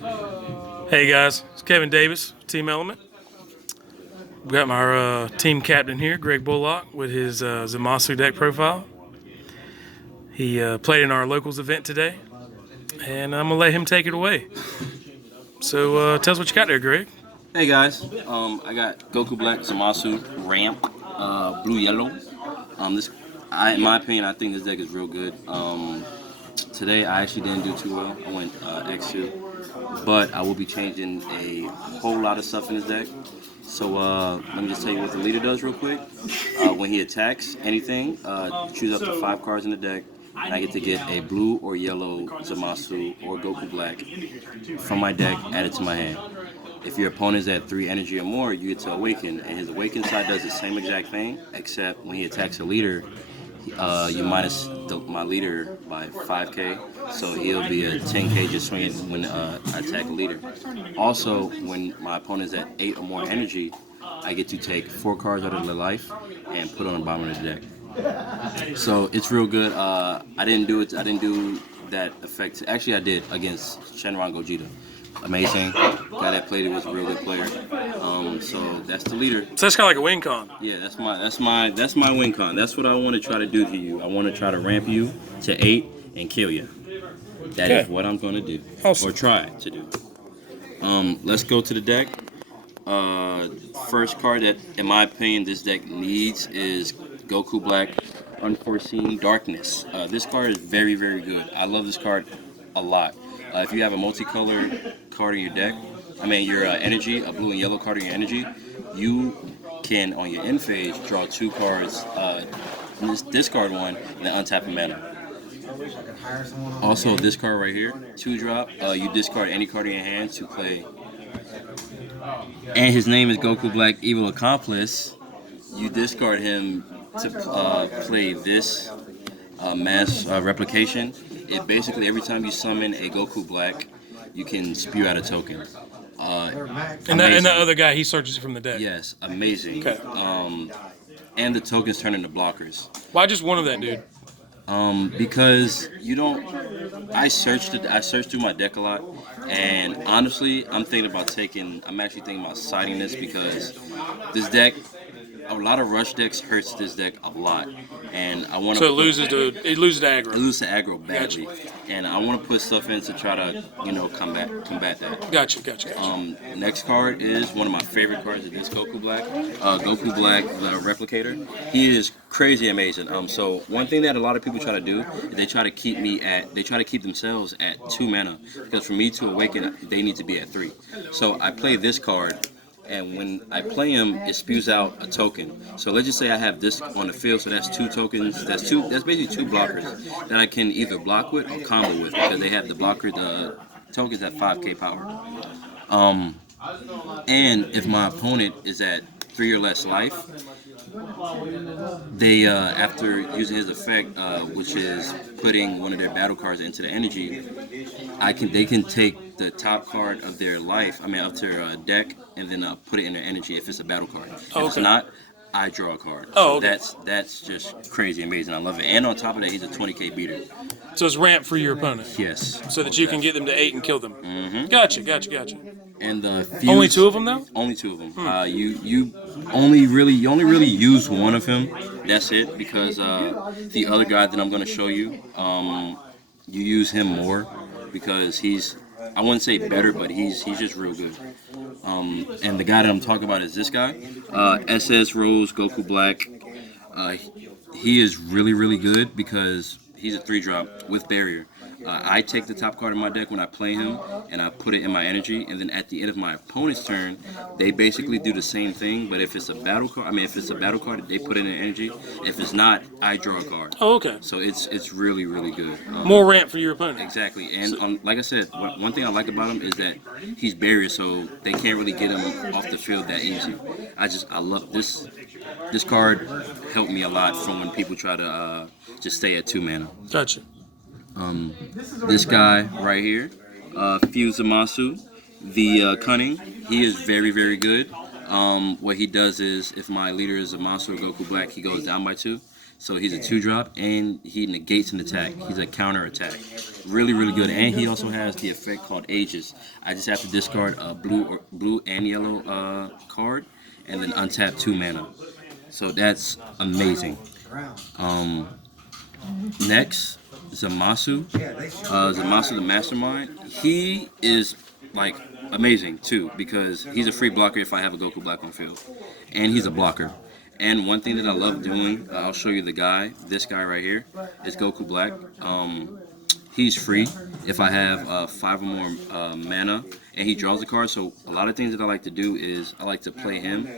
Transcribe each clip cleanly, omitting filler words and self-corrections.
Hey guys, it's Kevin Davis, Team Element. We got my team captain here, Greg Bullock, with his Zumasu deck profile. He played in our locals event today, and I'm gonna let him take it away. So tell us what you got there, Greg. Hey guys, I got Goku Black Zumasu Ramp, blue yellow. In my opinion, I think this deck is real good. Today I actually didn't do too well. I went X2, but I will be changing a whole lot of stuff in this deck. So let me just tell you what the leader does real quick. When he attacks anything, choose up to 5 cards in the deck, and I get to get a blue or yellow Zumasu or Goku Black from my deck added to my hand. If your opponent is at 3 energy or more, you get to awaken, and his awaken side does the same exact thing, except when he attacks a leader, you minus my leader by 5k, so he'll be a 10k just swinging when I attack a leader. Also, when my opponent is at 8 or more energy, I get to take 4 cards out of their life and put on the bottom of the deck. So it's real good. I didn't do that effect. Actually, I did against Shenron Gogeta. Amazing. Guy that played it was a real good player. So that's the leader. So that's kind of like a win con. Yeah, that's my win con. That's what I want to try to do to you. I want to try to ramp you to 8 and kill you. That is what I'm going to do, or try to do. Let's go to the deck. First card that, in my opinion, this deck needs is Goku Black Unforeseen Darkness. This card is very, very good. I love this card a lot. If you have a multicolored card in your deck, your energy, a blue and yellow card in your energy, you can, on your end phase, draw 2 cards, discard 1, and then untap a mana. Also, this card right here, 2-drop, you discard any card in your hand to play. And his name is Goku Black Evil Accomplice. You discard him to play this mass replication. It basically, every time you summon a Goku Black, you can spew out a token. And that other guy, he searches from the deck. Yes, amazing. Okay. And the tokens turn into blockers. Why just one of that, dude? Because you don't. I searched through my deck a lot, and honestly, I'm actually thinking about siding this because this deck, a lot of rush decks hurts this deck a lot, and I want to. So it loses to aggro. It loses to aggro badly, Gotcha. and I want to put stuff in to try to combat that. Gotcha. Next card is one of my favorite cards. It is Goku Black. Goku Black, the Replicator. He is crazy amazing. So one thing that a lot of people try to do is they try to keep themselves at 2 mana, because for me to awaken, they need to be at 3. So I play this card. And when I play him, it spews out a token. So let's just say I have this on the field, so that's 2 tokens. That's basically 2 blockers that I can either block with or combo with, because they have the tokens at 5k power. And if my opponent is at 3 or less life, they after using his effect, which is putting one of their battle cards into the energy, they can take the top card of their life, of their deck, and then put it in their energy if it's a battle card. If it's not, I draw a card. That's just crazy amazing. I love it. And on top of that, he's a 20k beater. So it's ramp for your opponent. Yes. So that you can get them to 8 and kill them. Mm-hmm. Gotcha. And only 2 of them though? Only 2 of them. You only really use one of him. That's it, because the other guy that I'm going to show you, you use him more because he's, I wouldn't say better, but he's just real good. And the guy that I'm talking about is this guy, SS Rose Goku Black. He is really, really good because he's a 3-drop with barrier. I take the top card of my deck when I play him, and I put it in my energy, and then at the end of my opponent's turn, they basically do the same thing. But if it's a battle card, they put it in energy. If it's not, I draw a card. Oh, okay. So it's really, really good. More ramp for your opponent. Exactly. And like I said, one thing I like about him is that he's barrier, so they can't really get him off the field that easy. I love this. This card helped me a lot from when people try to just stay at 2 mana. Gotcha. This guy right here, Zumasu, the Cunning, he is very, very good. What he does is, if my leader is Zumasu or Goku Black, he goes down by 2. So he's a 2-drop, and he negates an attack. He's a counter attack. Really, really good. And he also has the effect called Aegis. I just have to discard a blue and yellow card, and then untap 2 mana. So that's amazing. Next, Zumasu. Zumasu the Mastermind. He is like amazing too because he's a free blocker if I have a Goku Black on field, and he's a blocker. And one thing that I love doing, I'll show you the guy. This guy right here is Goku Black. He's free if I have 5 or more mana, and he draws a card. So a lot of things that I like to do is I like to play him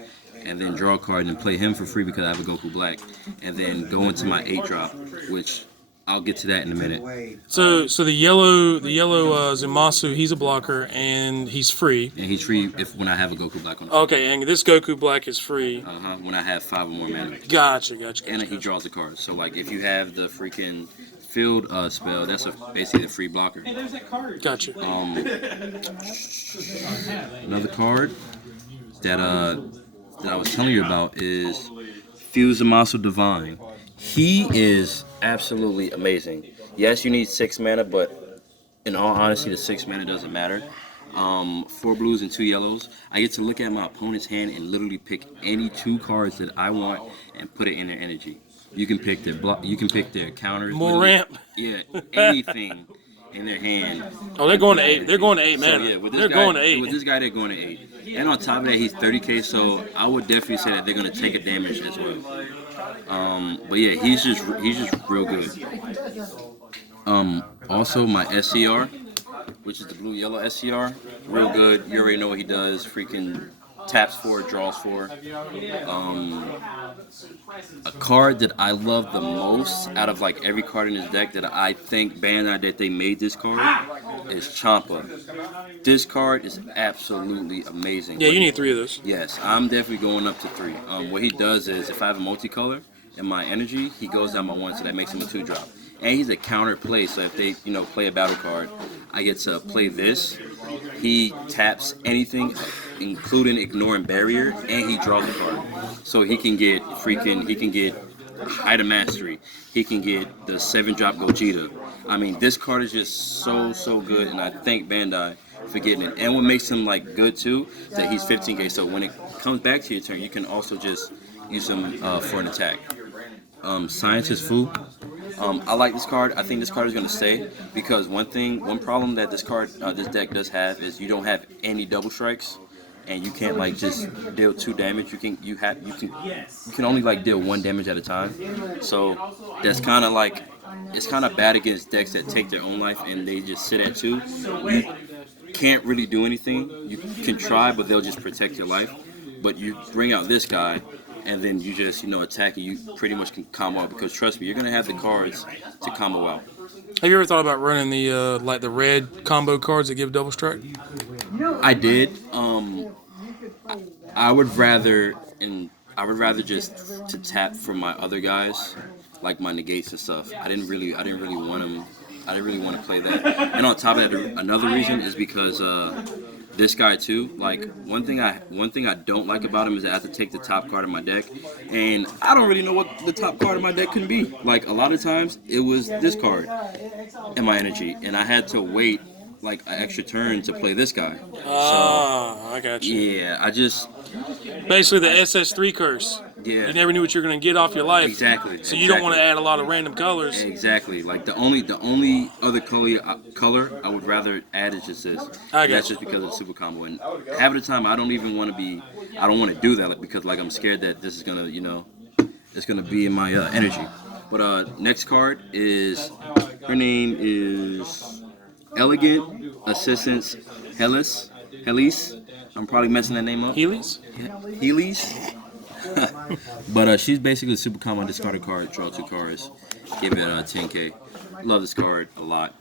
and then draw a card and play him for free because I have a Goku Black, and then go into my 8-drop, which I'll get to that in a minute. So the yellow Zumasu, he's a blocker and he's free. And he's free when I have a Goku Black on. Okay, and this Goku Black is free. When I have 5 or more mana. Gotcha. And he draws a card. So like if you have the freaking field spell, that's basically the free blocker. Gotcha. Another card that I was telling you about is Fuse Zumasu Divine. He is absolutely amazing. Yes, you need 6 mana, but in all honesty, the 6 mana doesn't matter. 4 blues and 2 yellows. I get to look at my opponent's hand and literally pick any 2 cards that I want and put it in their energy. You can pick their you can pick their counters. More ramp. Yeah, anything in their hand. Oh, they're going to 8. They're going to 8 mana. So, yeah, with this they're guy, going to 8. With this guy, they're going to 8. And on top of that, he's 30k, so I would definitely say that they're going to take a damage as well. But yeah, he's just real good. Also my SCR, which is the blue yellow SCR, real good. You already know what he does. Freaking taps 4, draws 4. A card that I love the most out of like every card in this deck that I think Bandai that they made this card is Champa. This card is absolutely amazing. Yeah, you need 3 of those. Yes, I'm definitely going up to 3. What he does is if I have a multicolor in my energy, he goes down my 1, so that makes him a 2-drop. And he's a counter play, so if they play a battle card, I get to play this. He taps anything, including ignoring barrier, and he draws a card. So he can get Height of Mastery. He can get the 7-drop Gogeta. I mean, this card is just so good, and I thank Bandai for getting it. And what makes him like good too is that he's 15k. So when it comes back to your turn, you can also just use him for an attack. Scientist Fu. I like this card. I think this card is going to stay because one problem that this deck does have is you don't have any double strikes, and you can't like just deal 2 damage. You can only like deal 1 damage at a time. So that's kind of like it's kind of bad against decks that take their own life and they just sit at 2. You can't really do anything. You can try, but they'll just protect your life. But you bring out this guy, and then you just attack, and you pretty much can combo out because trust me, you're gonna have the cards to combo out. Have you ever thought about running the like the red combo cards that give double strike? I did. I would rather just to tap for my other guys, like my negates and stuff. I didn't really want them. I didn't really want to play that. And on top of that, another reason is because this guy too. Like one thing I don't like about him is that I have to take the top card of my deck, and I don't really know what the top card of my deck can be. Like a lot of times, it was this card in my energy, and I had to wait like an extra turn to play this guy. I got you. Yeah, I just basically the SS3 curse. Yeah. You never knew what you were going to get off your life. Exactly. So you don't want to add a lot of random colors. Exactly. Like the only other color I would rather add is just this. That's just because of the super combo. And half of the time I don't want to do that because like I'm scared that this is gonna it's gonna be in my energy. But next card is her name is Elegant Assistance Elise. I'm probably messing that name up. Elise? Elise. But she's basically a super common discarded card, draw 2 cards, give it 10k. Love this card a lot.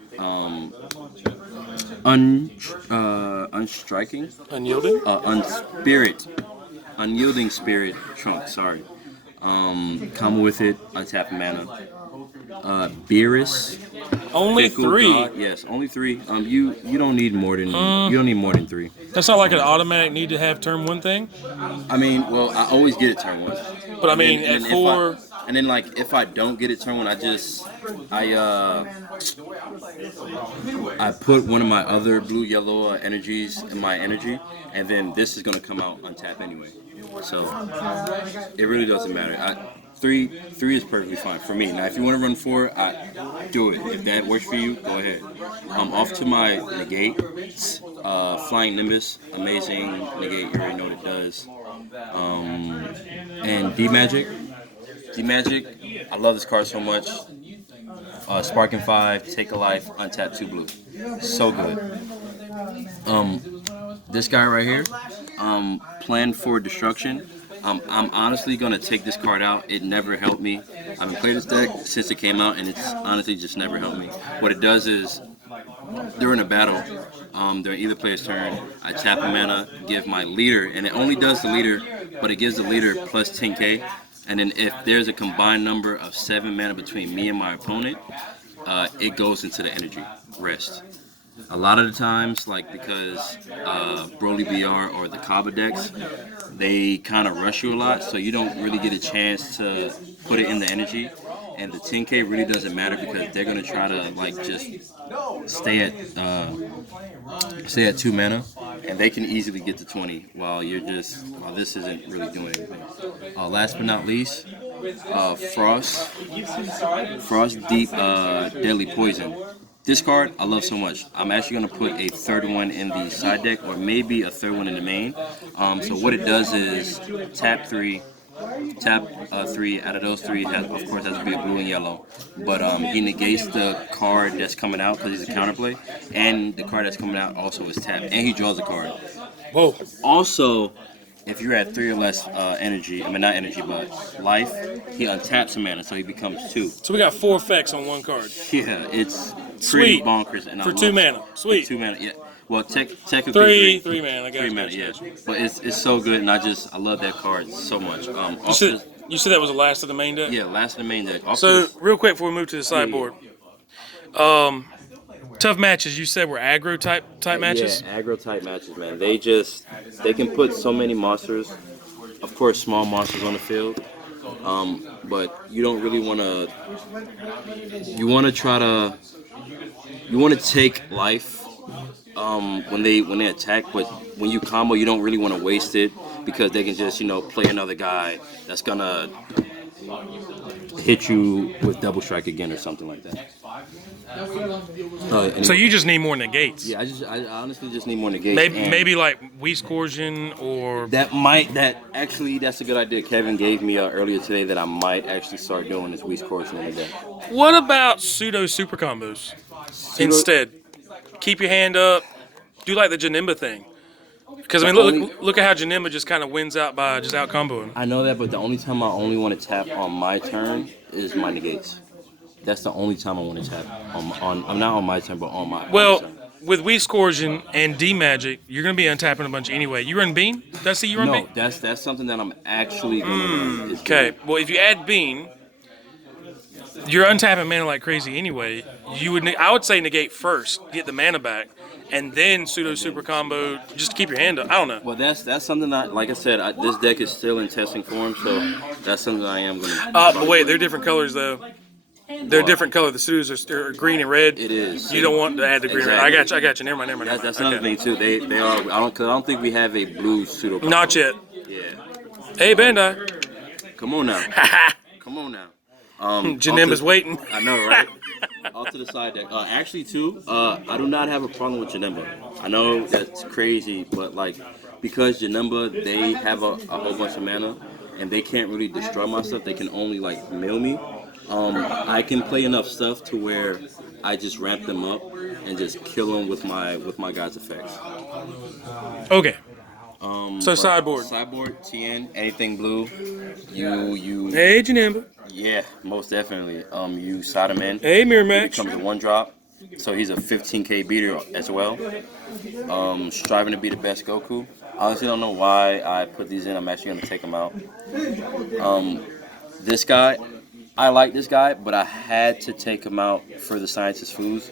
Unstriking? Unyielding? Unyielding Spirit Trunk, sorry. Combo with it, untap mana. Beerus, Only Pickle, 3. God, yes, only 3. You don't need more than 3. That's not like an automatic need to have turn 1 thing. I mean, well, I always get it turn 1. But I And mean, then, at 4. and then like if I don't get it turn 1, I put one of my other blue yellow energies in my energy, and then this is gonna come out untap anyway. So it really doesn't matter. 3 is perfectly fine for me. Now, if you want to run 4, do it. If that works for you, go ahead. Off to my negate. Flying Nimbus, amazing negate. You already know what it does. And D Magic. I love this card so much. Sparking 5, take a life, untap 2 blue. So good. This guy right here, Plan for Destruction. I'm honestly gonna take this card out. It never helped me. I've been playing this deck since it came out, and it's honestly just never helped me. What it does is, during a battle, during either player's turn, I tap a mana, give my leader, and it only does the leader, but it gives the leader plus 10k. And then if there's a combined number of 7 mana between me and my opponent, it goes into the energy rest. A lot of the times, like because Broly BR or the Kaba decks, they kind of rush you a lot, so you don't really get a chance to put it in the energy. And the 10k really doesn't matter because they're gonna try to like just stay at 2 mana, and they can easily get to 20 while this isn't really doing anything. Last but not least, Frost Deep Deadly Poison. This card I love so much. I'm actually gonna put a 3rd one in the side deck, or maybe a 3rd one in the main. So what it does is tap 3. Tap 3 out of those 3 has to be a blue and yellow, but he negates the card that's coming out because he's a counterplay, and the card that's coming out also is tapped, and he draws a card. Whoa. Also, if you're at 3 or less energy, I mean not energy but life, he untaps a mana, so he becomes 2. So we got 4 effects on 1 card. Yeah, it's pretty Sweet. bonkers. And for 2 mana. Sweet. 2 mana, yeah. Well, technically 3 mana. I got 3 mana, yeah. But it's so good, and I love that card so much. You said that was the last of the main deck? Yeah, last of the main deck. So, real quick before we move to the sideboard. Tough matches, you said were aggro type matches? Yeah, aggro type matches, man. They can put so many monsters, of course, small monsters on the field. But you don't really want to. You want to take life when they attack, but when you combo, you don't really want to waste it because they can just play another guy that's gonna hit you with double strike again or something like that. So you just need more negates. Yeah, I honestly just need more negates. Maybe like Whis Coercion or that's a good idea. Kevin gave me earlier today that I might actually start doing this Whis Coercion in the deck. What about pseudo super combos instead? Keep your hand up. Do like the Janemba thing. Because I mean, look at how Janemba just kind of wins out by just out comboing. I know that, but the only time I only want to tap on my turn is my negates. That's the only time I want to tap on. I'm not on my turn, but on my. Well, turn. With Whis Coercion and D Magic, you're gonna be untapping a bunch anyway. You run Bean? That's you run Bean? No, that's something that I'm actually gonna run. Okay. Well, if you add Bean, you're untapping mana like crazy anyway. I would say negate first, get the mana back, and then pseudo super combo just to keep your hand up. I don't know. Well, that's something that, like I said, this deck is still in testing form, so that's something that I am gonna. But wait, they're different colors though. They're a different color. The pseudos are green and red. It is. You don't want to add the green and red. I got you. Never mind. That's another thing too. They are. I don't think we have a blue pseudo combo. Not yet. Yeah. Hey, Bandai. Come on now. Come on now. Janemba's waiting. I know, right? Off to the side deck. Actually, too, I do not have a problem with Janemba. I know that's crazy, but because Janemba, they have a whole bunch of mana, and they can't really destroy my stuff. They can only mill me. I can play enough stuff to where I just ramp them up and just kill them with my guys' effects. Okay. So sideboard. Sideboard, TN, anything blue. You. Hey, Janemba. Yeah, most definitely. You side him in. Hey, Mirror He Match. becomes a 1-drop, so he's a 15k beater as well. Striving to be the best Goku. I honestly don't know why I put these in. I'm actually gonna take them out. This guy, I like this guy, but I had to take him out for the Scientist Foods,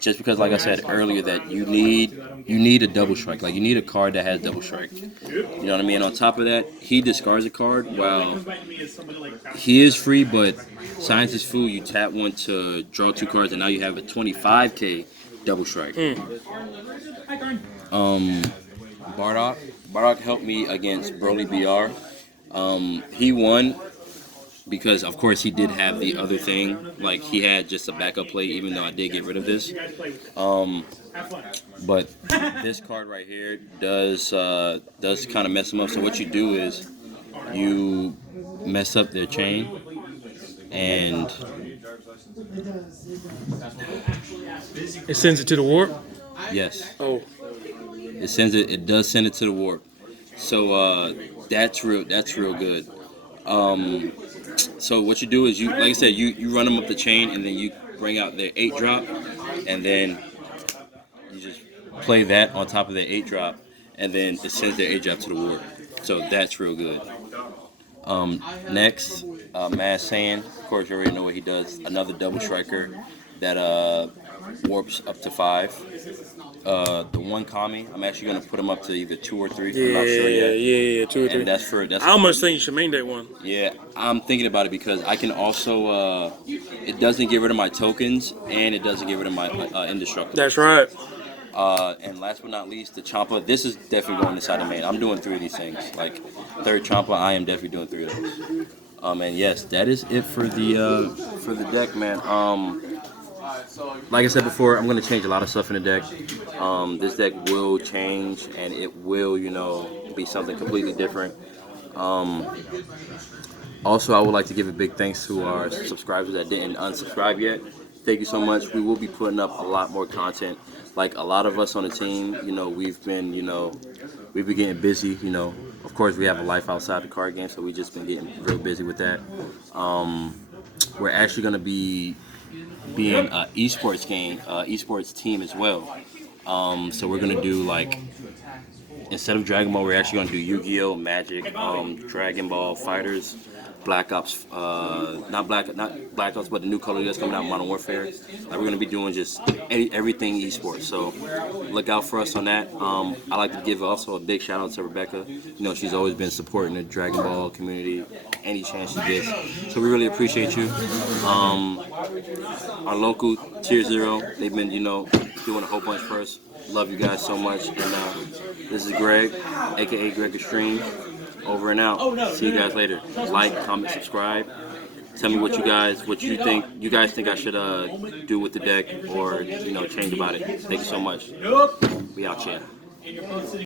just because, like I said earlier, that you need a double strike. Like, you need a card that has double strike. You know what I mean? On top of that, he discards a card. Well, he is free, but Scientist Food, you tap one to draw 2 cards, and now you have a 25k double strike. Bardock. Bardock helped me against Broly BR. He won because, of course, he did have the other thing. Like, he had just a backup play, even though I did get rid of this. But this card right here does kind of mess him up. So what you do is you mess up their chain, and It sends it to the warp. yes, Oh, it does send it to the warp. So that's real good. So what you do is like I said, you run them up the chain, and then you bring out their 8-drop, and then you just play that on top of their 8-drop, and then it sends their 8-drop to the warp. So that's real good. Next, Mad Saiyan. Of course, you already know what he does. Another double striker that warps up to 5. The one Kami, I'm actually gonna put him up to either 2 or 3. I'm not sure yet. Yeah, 2 or 3. And that's I almost think you should main that one. Yeah, I'm thinking about it because I can also it doesn't get rid of my tokens, and it doesn't get rid of my indestructible. That's right. And last but not least, the Champa. This is definitely going inside the main. I'm doing 3 of these things. Like, 3rd Champa, I am definitely doing 3 of those. And yes, that is it for the deck, man. Like I said before, I'm gonna change a lot of stuff in the deck. This deck will change, and it will, be something completely different. Also, I would like to give a big thanks to our subscribers that didn't unsubscribe yet. Thank you so much. We will be putting up a lot more content. Like, a lot of us on the team, we've been getting busy. Of course, we have a life outside the card game, so we've just been getting real busy with that. We're actually gonna be being an esports team as well. So we're gonna do, like, instead of Dragon Ball, we're actually gonna do Yu-Gi-Oh, Magic, Dragon Ball Fighters, Black Ops, not Black Ops, but the new color that's coming out, Modern Warfare. Like, we're gonna be doing just everything esports. So look out for us on that. I like to give also a big shout out to Rebecca. She's always been supporting the Dragon Ball community any chance she gets. So we really appreciate you. Our local Tier 0, they've been doing a whole bunch for us. Love you guys so much. And this is Greg, aka Greg Extreme. Over and out. See you guys later. Like, comment, subscribe. Tell me what you think. You guys think I should do with the deck, or change about it. Thank you so much. We out here.